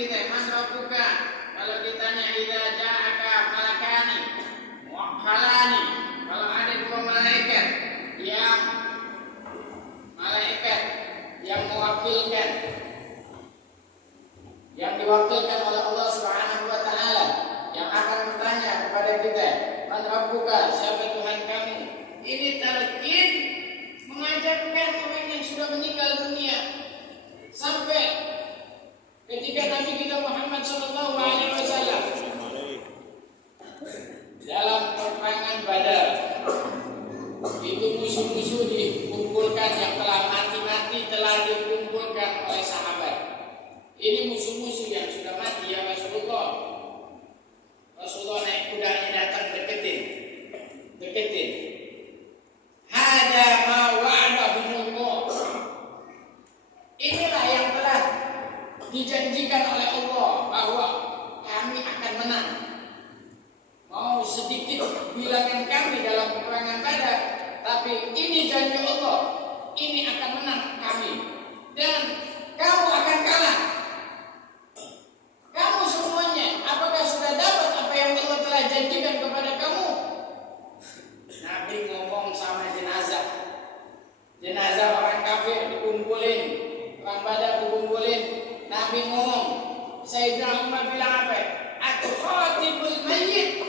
kita, man rabbuka. Kalau ditanya idza ja'aka malakani muwakkalani, kalau ada dua malaikat yang mewakilkan, yang diwakilkan oleh Allah Subhanahu wa taala, yang akan bertanya kepada kita, man rabbuka, siapa Tuhan kamu? Ini talqin mengajarkan orang yang sudah meninggal dunia sampai ketika Nabi kita Muhammad sallallahu alaihi wasallam dalam peperangan Badar itu musuh-musuh dikumpulkan, yang telah mati telah dikumpulkan oleh sahabat. Ini musuh-musuh yang sudah mati ya Rasulullah. Rasulullah naik kudanya datang deketin. Hada ma wa'adahumullah. Inilah yang telah dijanjikan oleh Allah bahwa kami akan menang. Mau sedikit bilangan kami dalam peperangan Badar, tapi ini janji Allah, ini akan menang kami, dan kamu akan kalah. Kamu semuanya, apakah sudah dapat apa yang Allah telah janjikan kepada kamu? Nabi ngomong sama jenazah orang kafir dikumpulin, perang Badar dikumpulin. Nabi ngomong, Sayyidina Umar bilang apa? At-khatibul mayyit.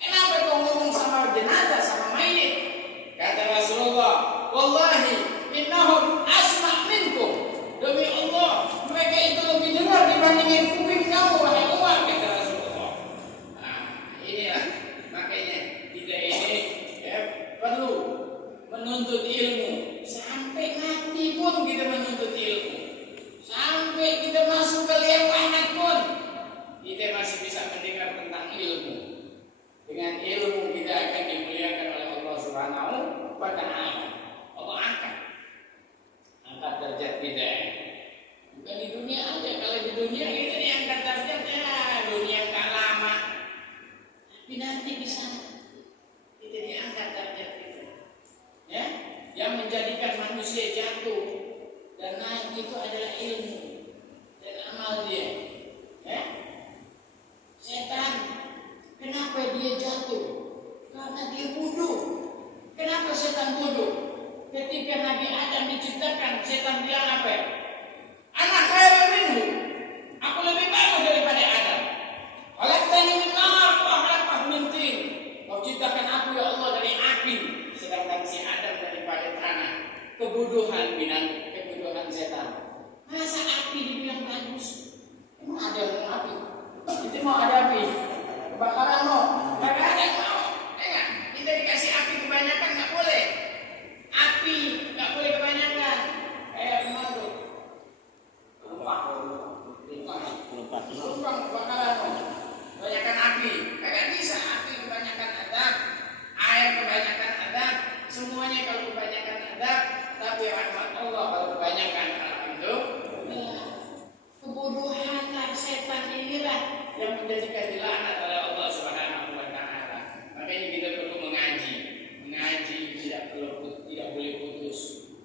Kenapa kau ngomong sama jenazah, sama mayit? Kata Rasulullah, wallahi innahum asma' minkum. Demi Allah, mereka itu lebih dengar dibandingin kuping kamu, wahai Umar, kata Rasulullah. Nah, inilah makanya kita ini perlu menuntut ilmu. Sampai mati pun kita menuntut ilmu. Sampai kita masuk ke liang lahat pun kita masih bisa mendengar tentang ilmu. Dengan ilmu kita akan dimuliakan oleh Allah Subhanahu wa taala. Allah angkat derajat kita. Bukan di dunia aja. Kalau di dunia kita diangkat derajatnya, dunia enggak lama. Tapi nanti di sana kita diangkat derajat kita. Ya, yang menjadikan manusia jatuh dan naik itu adalah ilmu dan amal dia. Ya. Setan, kenapa dia jatuh? Karena dia bodoh. Kenapa setan bodoh? Ketika Nabi Adam diciptakan, setan bilang apa? Ana khairun minhu. Aku lebih bagus daripada Adam. Khalaqtani min nar wa khalaqtahu min tin. Kau ciptakan aku ya Allah dari api, sedangkan si Adam daripada tanah. Kebodohan setan. Masa api dibilang bagus? Emang ada yang api? Itu mau ada api? Kebakaran mau? Gak ada mau. Enggak, kita dikasih api kebanyakan gak boleh. Api gak boleh kebanyakan. Kayak gimana tuh? Lumpang kebakaran mau. Kebanyakan api. Gak bisa api kebanyakan adab. Air kebanyakan adab. Semuanya kalau kebanyakan adab. Tapi rahmat Allah kalau kebanyakan itu. Kebodohan setan inilah yang menjadikan dilaknat oleh Allah Subhanahu wa taala. Makanya kita perlu mengaji tidak boleh putus.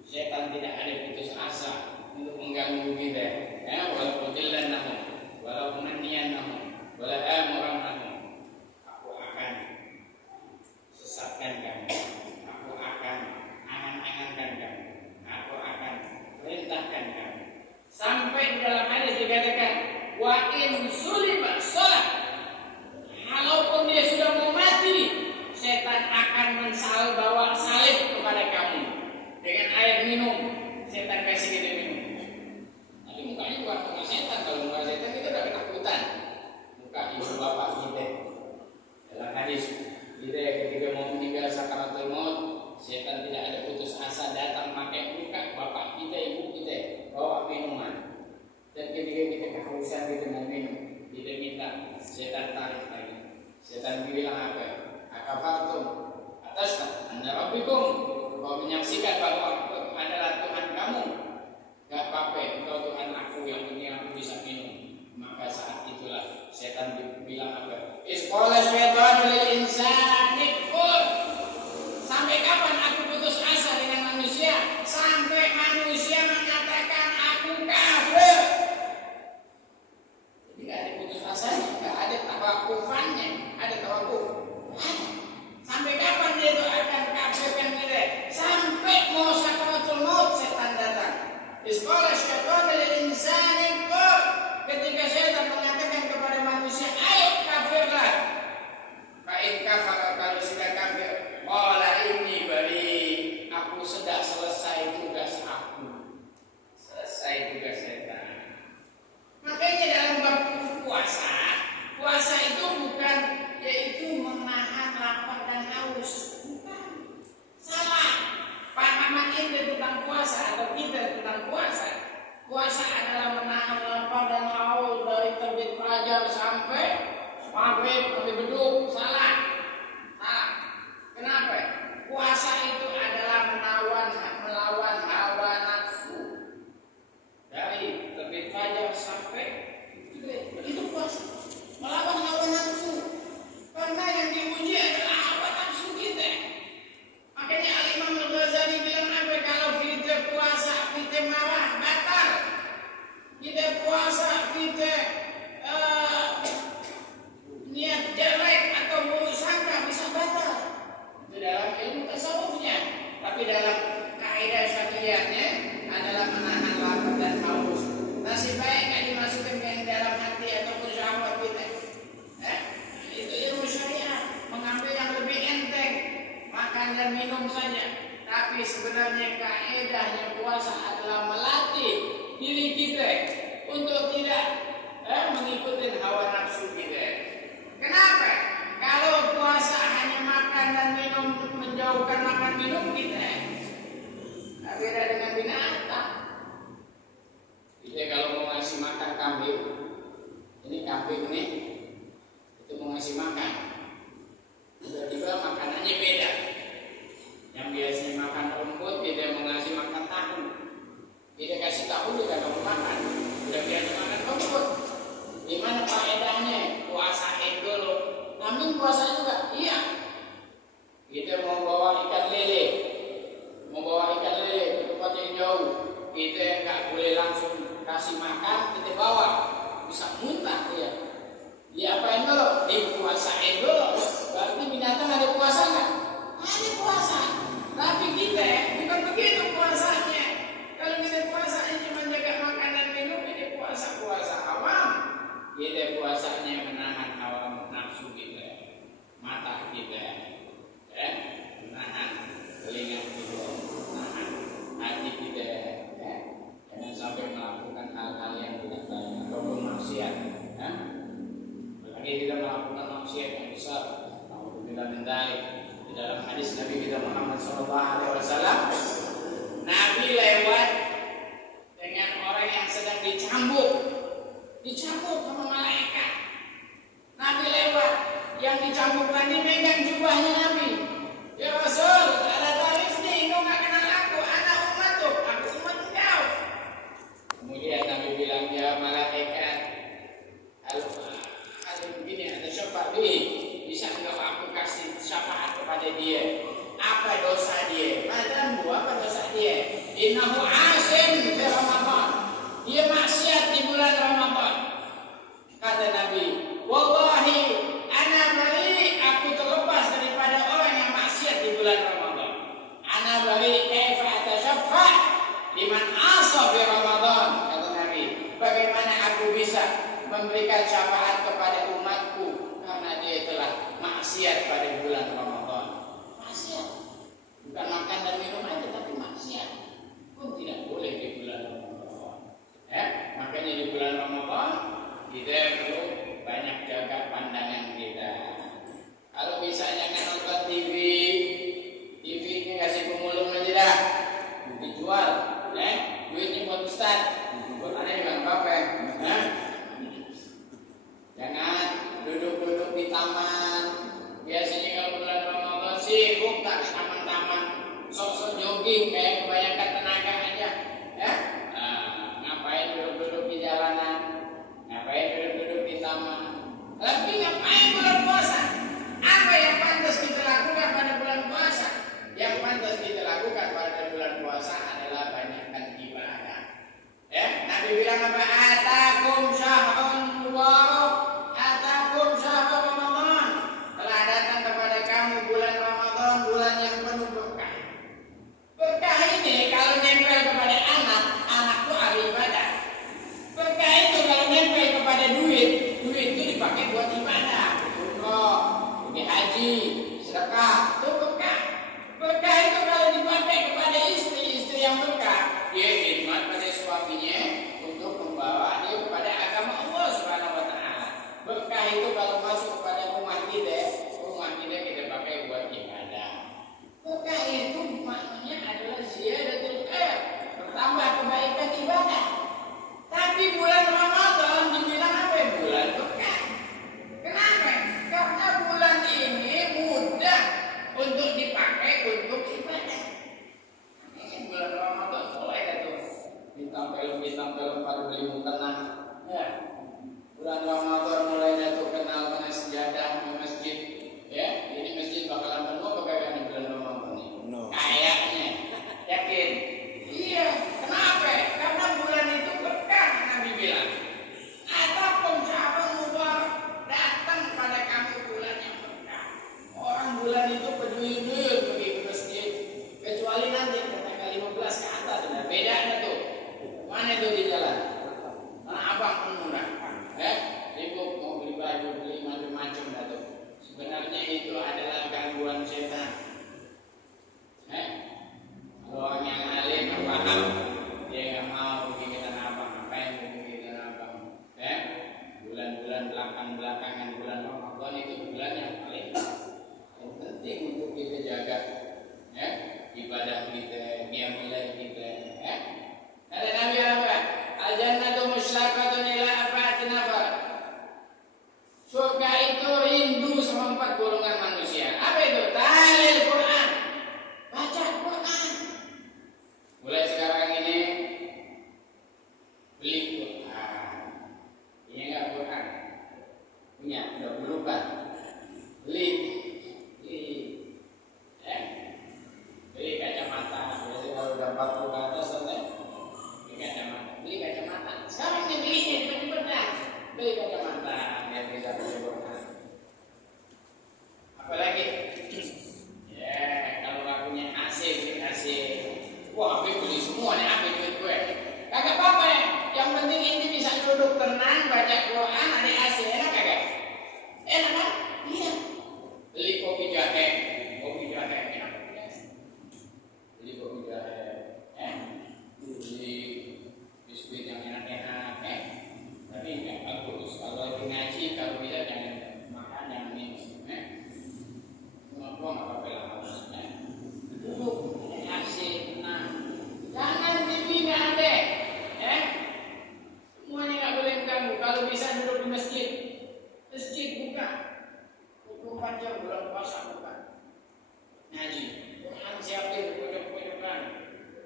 Setan tidak ada putus asa untuk mengganggu kita. Ya, walaupun dilannahum, walaupun maniyannahum, wala amurannahum. Aku akan sesatkan kamu. Aku akan angan-angankan kamu. Aku akan perintahkan kamu. Sampai di dalam hadis dikatakan, wa in suliba sholat, walaupun dia sudah mau mati, setan akan bawa salib kepada kamu dengan air minum. Setan kasih kita minum. Tapi mukanya bukan muka setan. Kalau muka setan kita udah ketakutan. Muka ibu bapak kita. Dalam hadis kita ketika mau meninggal sakaratul maut, setan tidak ada putus asa datang pakai muka bapak kita, ibu kita, bawa minuman. Dan ketika kita kehausan kita mau minum, kita minta, setan tarik lagi. Setan bilang apa? Akafartum atasna anda rabbikum. Kau menyaksikan bahwa aku adalah Tuhan kamu. Gak apa-apa, engkau Tuhan aku, yang penting aku bisa minum. Maka saat itulah setan bilang apa? Isqala syaitanu lil insani kfur. Sampai kapan aku putus asa dengan manusia? Sampai manusia mengatakan aku kafir. fajar sampai maghrib sampai beduk salah. Kenapa? Puasa itu adalah melawan hawa nafsu. Dari terbit fajar sampai itu puasa. Melawan hawa nafsu. Karena yang diuji adalah hawa nafsu kita. Makanya Al-Imam Al-Ghazali bilang apa? Kalau kita puasa kita marah batal. Kita puasa kita niat jelek atau buruk sangka bisa batal. Itu dalam ilmu tasawufnya. Tapi dalam kaidah syariatnya adalah menahan lapar dan haus. Nasib baik nggak dimasukkan ke dalam hati ataupun syahwat kita. Itu ilmu syariat, mengambil yang lebih enteng, makan dan minum saja. Tapi sebenarnya kaidahnya puasa adalah melatih diri kita untuk tidak mengikuti hawa nafsu kita. Kenapa? Kalau puasa hanya makan dan minum, menjauhkan makan minum kita, beda dengan binatang. Kita kalau mau ngasih makan kambing, ini kambing nih, itu mau ngasih makan, tiba-tiba makanannya beda. Yang biasanya makan rumput, dia mau ngasih makan tahu. Dia kasih tahu dia nggak mau makan, udah biasa makan rumput. Gimana faedahnya? Puasain dulu. Kambing puasa juga? Iya. Kita mau bawa ikan lele, ke tempat yang jauh. Kita nggak boleh langsung kasih makan, kita bawa, bisa muntah dia. Diapain dulu? Dipuasain dulu. Berarti binatang ada puasa nggak? Ada puasa. Tapi kita bukan begitu puasanya. Kalau kita puasanya cuma jaga makan dan minum, ini puasa awam. Kita puasanya menahan hawa nafsu kita, mata kita, menahan telinga kita, menahan hati kita, jangan sampai melakukan hal-hal yang tidak baik ataupun maksiat. Apalagi kita melakukan maksiat yang besar, alhamdulillah mendalik. Di dalam hadis Nabi kita Muhammad SAW, Nabi lewat dengan orang yang sedang dicambuk sama malaikat. Nabi lewat, yang dicambuk tadi megang jubahnya Nabi. Ya Rasul, ada tarif nih, engkau gak kenal aku, anak umatuk, aku umat engkau. Kemudian Nabi bilang, ya malaikat, ada begini, ada syafaat bisa engkau aku kasih syafaat kepada dia. Apa dosa dia? Madambu, apa dosa dia? Innahu asin fi Ramadan. Dia maksiat di bulan Ramadan. Kata Nabi, wallahi ana bari, aku terlepas daripada orang yang maksiat di bulan Ramadan. Ana bari kaifa atashaffa liman asa fi Ramadan. Kata Nabi, bagaimana aku bisa memberikan syafaat kepada umatku karena dia telah maksiat pada bulan Ramadan. Maksiat bukan makan dan minum aja, tapi maksiat pun tidak boleh di bulan Ramadan. Makanya di bulan Ramadan kita perlu banyak jaga pandangan kita. Kalau bisa jangan nonton TV ini kasih pemulung aja dah, dijual, duitnya buat ustaz, buat aneh bang bapak. Jangan duduk-duduk di taman. Biasanya kalau bulan Ramadan sibuk tak ke taman-taman, sok-sok jogging kayak kebanyakan tenaga aja. Ngapain duduk-duduk di jalanan? Ngapain duduk-duduk di taman? Tapi ngapain bulan puasa? Apa yang pantas kita lakukan pada bulan puasa? Yang pantas kita lakukan pada bulan puasa adalah banyakkan ibadah. Nabi bilang apa? Atakum syahrun mubarak, atakum syahrun Ramadan. Telah datang kepada kamu bulan Ramadan, bulan yang penuh berkah. Berkah ini kalau nempel kepada anak itu ahli ibadah. Berkah itu kalau nempel kepada duit itu dipakai buat ibadah. Umroh, pergi haji, sedekah, itu berkah. Berkah itu kalau dipakai kepada istri yang berkah, dia khidmat pada suaminya untuk membawa dia kepada agama Allah Subhanahu wa taala. Berkah itu kalau masuk kepada rumah kita pakai buat ibadah. Berkah itu maknanya adalah ziyadatul khair, bertambah kebaikan ibadah. Tapi bulan Ramadan dibilang apa? Bulan berkah. Bulan Ramadan mulainya tuh kenal mana sejadah di masjid. Ya, ini masjid bakalan penuh apa kagak di bulan Ramadan ini? No. Kayaknya. Yakin? Iya. Kenapa? Karena bulan itu berkah, Nabi bilang. Ataupun cabang mubarak datang pada kami bulan yang berkah. Orang bulan itu peduli-peduli pergi ke masjid. Kecuali nanti tanggal 15 ke atas. Nah, bedanya tuh. Mana itu di jalan? Mana abang pun murah. Ribut mau beli baju, beli macam-macam dah tuh. Sebenarnya itu adalah gangguan setan. Kalau orang yang alim yang paham, dia nggak mau pergi ke tanah abang. Ngapain mau pergi ke tanah abang? Bulan-bulan belakangan bulan Ramadan itu bulan yang paling penting untuk kita jaga. Ibadah kita, qiyamul kita. Ada Nabi apa? Al-jannatu musyraqatun ila arba'ati nafar. Surga itu rindu sama 4 golongan manusia. Apa itu? Talil Quran. Baca Quran. Mulai sekarang ini beli Quran. Ini enggak Quran. Punya, udah berubah. Beli kacamata. Biasanya kalau udah 40 ke atas beli kacamata. Sekarang ini belinya cepet-cepet. Beli kacamata biar bisa beli Quran. Apalagi kalau nggak punya AC, beli AC. Wah, aku beli semua nih, apa duit gue? Kagak apa-apa ya. Yang penting ini bisa duduk tenang, baca Quran, ada AC. Enak kagak? Enak kan? Iya. Beli kopi jahe enak. Beli kopi jahe, beli biskuit yang enak-enak, tapi nggak bagus. Kalau lagi ngaji, kalau bisa jangan makan, jangan minum. Cuma nggak apa-apa lah. Duduk, asik, tenang. Jangan TV nggak ada, semuanya nggak boleh diganggu. Kalau bisa duduk di masjid buka 24 jam bulan puasa buka. Ngaji, Quran siapin di pojok-pojokan,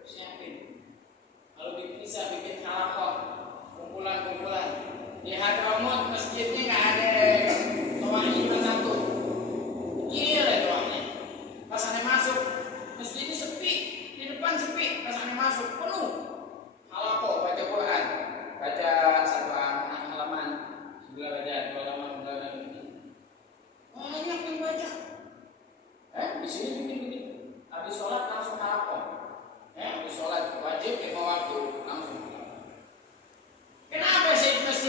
siapin. Kalau bisa bikin halaqah, kumpulan-kumpulan. Di Hadramaut masjidnya nggak ada toanya cuma satu. Kecil ya toanya. Pas ane masuk, masjidnya sepi. Di depan sepi, pas ane masuk penuh. Halaqah baca Quran, baca 1 halaman, sebelah baca 2 halaman, sebelah baca. Banyak yang baca. Di sini bikin. Habis sholat langsung halaqah. Habis sholat wajib 5 waktu langsung. Kenapa sih masjid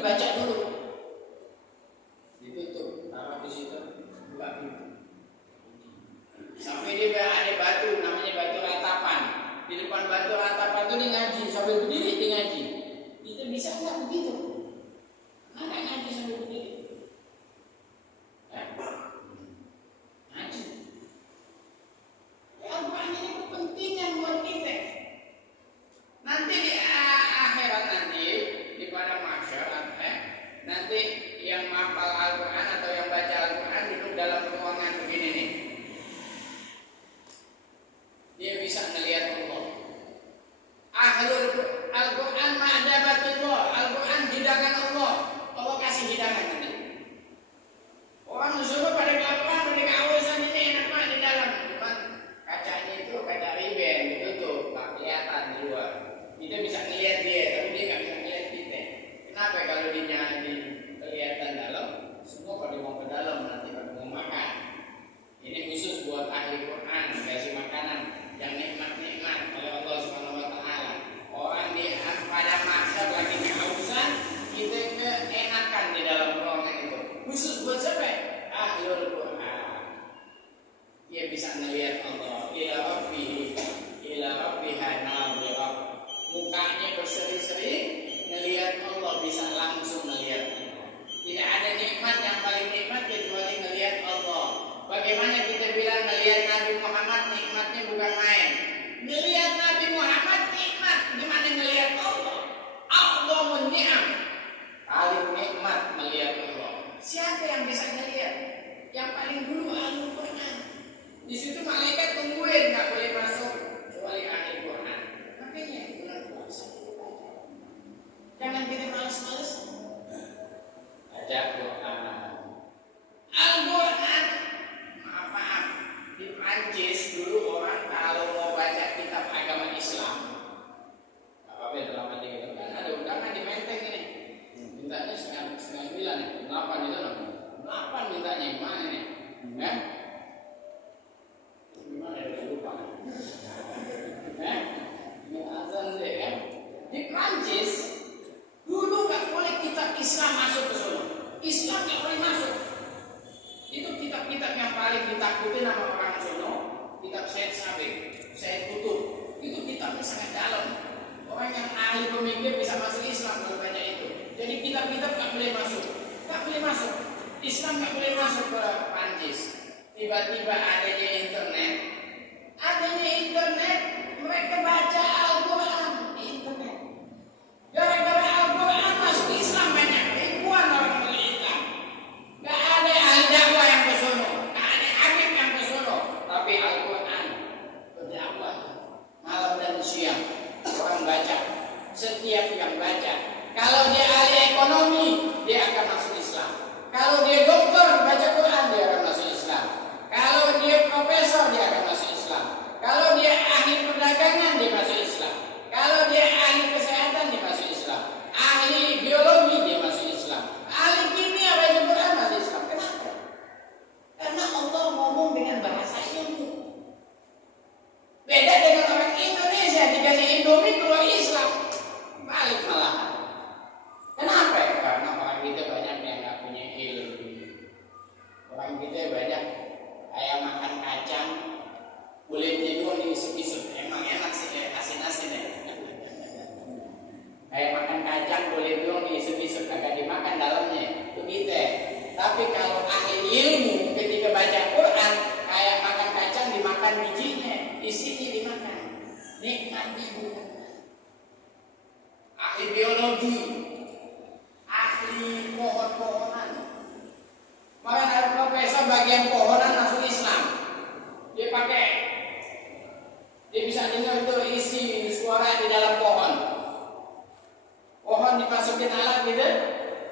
dibaca dulu. Ditutup, taruh di situ, buka pintu. Sampai dia ada batu, namanya batu ratapan. Di depan batu ratapan itu dia ngaji, sambil berdiri dia ngaji. Itu bisa nggak begitu? Anak ngaji sambil berdiri. Ngaji. Al-Quran ini kepentingan buat kita. Nanti di akhirat nanti di padang mahsyar, nanti yang menghafal Al-Quran atau yang baca Al-Quran duduk dalam ruangan begini nih. Dia bisa melihat Allah. Ahlul Al-Quran ma'adabatullah. Al-Quran hidangan Allah. Allah kasih hidangan nanti. Orang disuruh pada kelaparan, pada kehausan, ini enak banget di dalam. Cuman kacanya itu kaca riben, ditutup, tak kelihatan di luar. Kita bisa ngelihat dia, tapi dia nggak bisa ngelihat kita. Kenapa kalau dia kelihatan dalam? Semua pada mau ke dalam nanti pada mau makan. Ini khusus buat ahli Quran, kasih makanan yang nikmat-nikmat oleh Allah Subhanahu Wa Taala. Orang di pada masa lagi kehausan, kita keenakan di dalam ruangan itu. Khusus buat siapa? Ahlul Quran. Dia bisa melihat Allah. Ila Rabbiha nadhirah. Mukanya berseri-seri, melihat Allah, bisa langsung melihat Allah. Tidak ada nikmat yang paling nikmat kecuali melihat Allah. Bagaimana kita bilang melihat Nabi Muhammad nikmatnya bukan main. Melihat Nabi Muhammad nikmat, gimana melihat Allah? A'dhamun ni'am. Paling nikmat melihat Allah. Siapa yang bisa melihat? Yang paling dulu ahli Quran. Di situ malaikat tungguin, nggak boleh masuk kecuali ahli Quran. Makanya bulan puasa kita baca. Jangan kita malas-malas. Baca Quran. Al-Quran. Maaf, di Prancis dulu orang kalau mau baca kitab agama Islam, apa dalam hati itu kan ada undangan di Menteng ini. Mintanya setengah 9, 8 itu loh. 8 mintanya gimana nih? Gimana udah lupa? Ini azan deh kan? Di Prancis dulu nggak boleh kitab Islam masuk ke sana. Islam nggak boleh masuk. Itu kitab-kitab yang paling ditakuti nama orang sono, kitab Said Sabiq, Said Kutub. Itu kitabnya sangat dalam. Orang yang ahli pemikir bisa masuk Islam kalau baca itu. Jadi kitab-kitab nggak boleh masuk, nggak boleh masuk. Islam nggak boleh masuk ke Prancis. Tiba-tiba adanya internet, mereka baca Al-Quran di internet. Gara-gara Al-Quran masuk Islam banyak, ribuan orang masuk Islam. Gak ada ahli dakwah yang ke sono, gak ada habib yang ke sono, tapi Al-Quran berdakwah malam dan siang. Orang baca, setiap yang baca. Kalau dia ahli ekonomi, dia akan masuk Islam. Kalau dia dokter, baca Quran, dia akan masuk Islam. Kalau dia profesor, dia akan masuk Islam. Kalau dia ahli perdagangan, dia masuk Islam. Kalau dia ahli kesehatan, dia masuk Islam. Ahli biologi, dia masuk Islam. Ahli kimia, baca Quran, masuk Islam. Kenapa? Karena Allah ngomong dengan bahasa ilmu. Beda dengan orang Indonesia, dikasih Indomie keluar Islam, balik malah. Kenapa? Karena orang kita banyak yang nggak punya ilmu. Orang kita banyak kayak makan kacang, kulitnya doang diisep-isep. Emang enak sih, kayak asin-asin ya. Kayak makan kacang, kulit doang diisep-isep, kagak dimakan dalamnya. Itu kita. Tapi kalau ahli ilmu ketika baca Quran, kayak makan kacang dimakan bijinya, isinya dimakan. Nikmati bukan. Ahli biologi, ahli pohon-pohonan. Maka ada profesor bagian pohonan masuk Islam. Dia pakai, dia bisa dengar itu isi suara di dalam pohon. Pohon dimasukin alat gitu,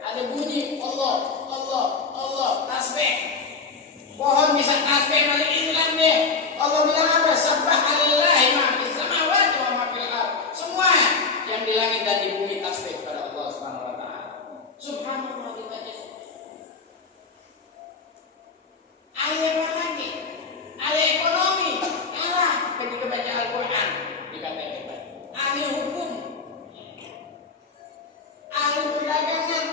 ada bunyi Allah, Allah, Allah, tasbih. Pohon bisa tasbih masuk Islam deh. Allah bilang apa? Subhanallahi ma fis samawati wa ma fil ardh. Semua yang di langit dan di bumi tasbih kepada Allah Subhanahu wa taala. Subhanallah dibaca. Ayat apa lagi? Ahli ekonomi, kalah ketika baca Al-Quran dikatakan. Ahli hukum, ahli perdagangan,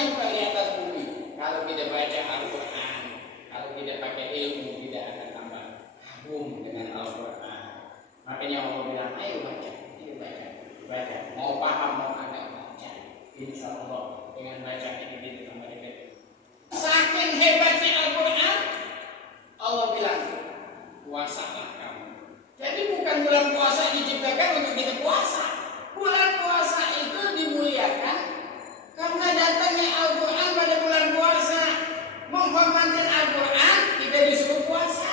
menempel di atas bumi. Kalau kita baca Al-Quran, kalau kita pakai ilmu, kita akan tambah kagum dengan Al-Quran. Makanya Allah bilang, ayo baca, baca. Mau paham, mau agak baca. Insya Allah dengan baca ini kita tambah dekat. Saking hebatnya Al-Quran, Allah bilang, puasalah kamu. Jadi bukan bulan puasa diciptakan untuk kita puasa. Bulan puasa itu dimuliakan karena datangnya Al-Quran pada bulan puasa. Menghormati Al-Quran, kita disuruh puasa.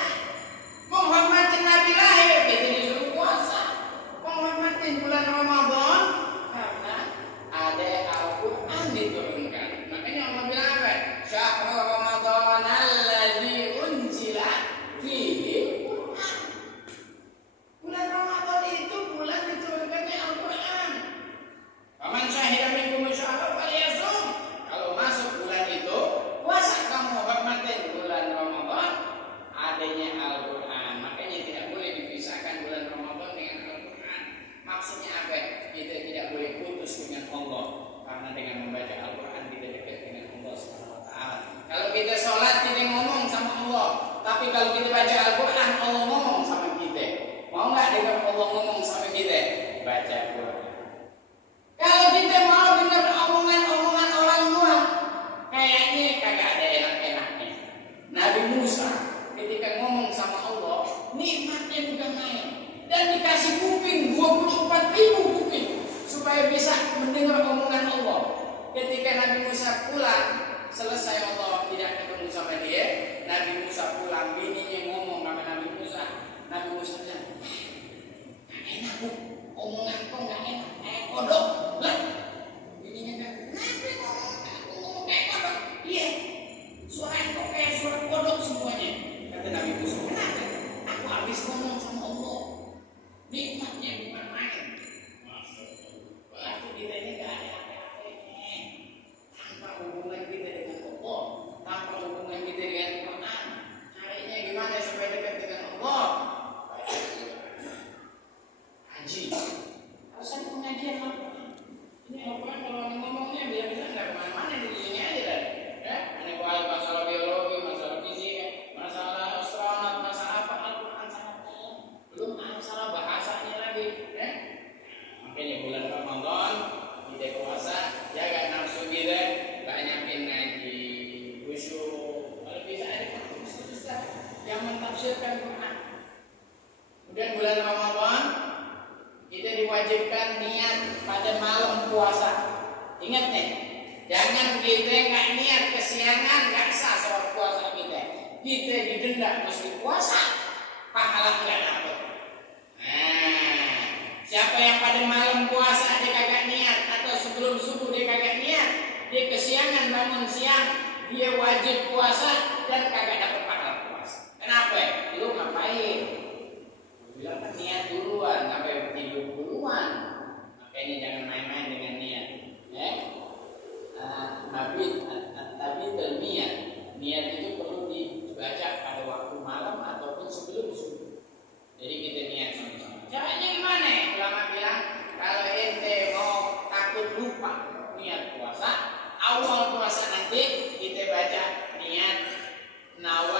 Menghormati Nabi lahir, kita disuruh puasa. Menghormati bulan Ramadan karena ada Al-Quran diturunkan. Makanya Allah bilang apa? Syahrul Ramadan alladzi unzila fihi Quran. Bulan Ramadan itu bulan diturunkannya Al-Quran. Faman syahida minkum syahra falyasum. Kalau masuk bulan itu, puasa kamu hormatin bulan Ramadan adanya Al-Quran. Makanya tidak boleh dipisahkan bulan Ramadan dengan Al-Quran. Maksudnya apa? Kita tidak boleh putus dengan Allah. Karena dengan membaca Al-Quran kita dekat dengan Allah SWT. Kalau kita sholat kita ngomong sama Allah. Tapi kalau kita baca Al-Quran, Allah ngomong sama kita. Mau nggak dengar Allah ngomong sama kita? Baca Al-Quran. Kalau kita mau dengar omongan orang luar, kayaknya kagak ada enak-enaknya. Nabi Musa ketika ngomong sama Allah, nikmatnya bukan main. Dan dikasih kuping 24.000 kuping supaya bisa mendengar omongan Allah. Ketika Nabi Musa pulang, selesai Allah tidak ketemu sama dia, Nabi Musa pulang, bininya ngomong sama Nabi Musa. Nabi Musa bilang, gak enak bu, omongan kau gak enak, kayak kodok. Lah, bininya kan, kenapa ngomong kayak kodok? Iya, suara kau kayak suara kodok semuanya. Kata Nabi Musa, kenapa? Aku habis ngomong sama Allah, nikmatnya bukan main. Berarti kita ini gak ada apa-apanya. Tanpa hubungan kita dengan Allah, tanpa hubungan kita dengan Quran. Caranya gimana supaya dekat dengan Allah? Haji. Harus ada pengajian Al-Quran. Ini Al-Quran kalau ngomongnya biasa-biasa nggak kemana-mana, di sini aja lah. Ya, ini masalah biologi, masalah fisika, masalah astronot, masalah apa, Al-Quran sangat banyak. Belum masalah bahasanya lagi. Ya. Makanya bulan Ramadan kita puasa, jaga nafsu kita, banyakin ngaji, khusyuk. Kalau bisa ada ustaz yang mentafsirkan Quran. Kemudian bulan Ramadan kita diwajibkan niat pada malam puasa. Ingat nih, jangan kita nggak niat kesiangan, nggak sah sholat puasa kita. Kita didenda mesti puasa, pahala nggak dapat. Nah, siapa yang pada malam puasa dia kagak niat atau sebelum subuh dia kagak niat, dia kesiangan bangun siang, dia wajib puasa dan kagak dapat pahala puasa. Kenapa? Lu ngapain? Bilang kan niat duluan, sampai tidur duluan. Makanya jangan main-main dengan niat. Tapi niat. Niat itu perlu dibaca pada waktu malam ataupun sebelum subuh. Jadi kita niat sama-sama. Caranya gimana? Ulama bilang kalau ente mau takut lupa niat puasa, awal puasa nanti kita baca niat nawaitu